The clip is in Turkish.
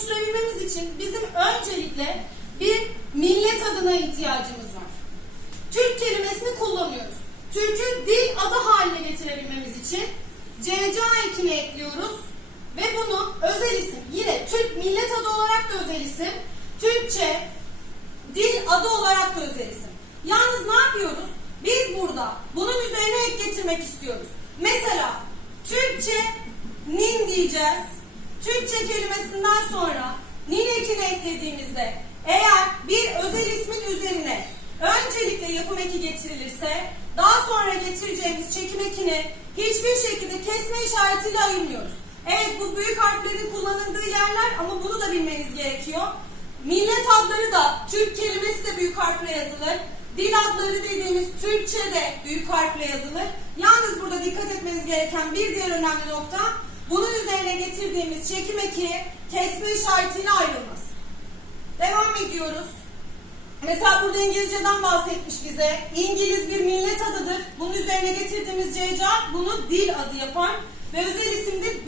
oluşturabilmemiz için bizim öncelikle bir millet adına ihtiyacımız var. Türk kelimesini kullanıyoruz. Türk'ü dil adı haline getirebilmemiz için CCA ekini ekliyoruz ve bunu özel isim, yine Türk millet adı olarak da özel isim, Türkçe dil adı olarak da özel isim. Yalnız ne yapıyoruz? Biz burada bunun üzerine ek getirmek istiyoruz. Mesela Türkçe nin diyeceğiz. Türkçe kelimesinden sonra nin ekini eklediğimizde eğer bir özel ismin üzerine öncelikle yapım eki getirilirse daha sonra getireceğimiz çekim ekini hiçbir şekilde kesme işaretiyle ayırmıyoruz. Evet bu büyük harflerin kullanıldığı yerler ama bunu da bilmeniz gerekiyor. Millet adları da Türk kelimesi de büyük harfle yazılır. Dil adları dediğimiz Türkçe de büyük harfle yazılır. Yalnız burada dikkat etmeniz gereken bir diğer önemli nokta bunun üzerine getirdiğimiz çekim eki kesme işaretiyle ayrılmaz. Devam ediyoruz. Mesela burada İngilizceden bahsetmiş bize. İngiliz bir millet adıdır. Bunun üzerine getirdiğimiz CCA bunu dil adı yapar ve özel isimde büyük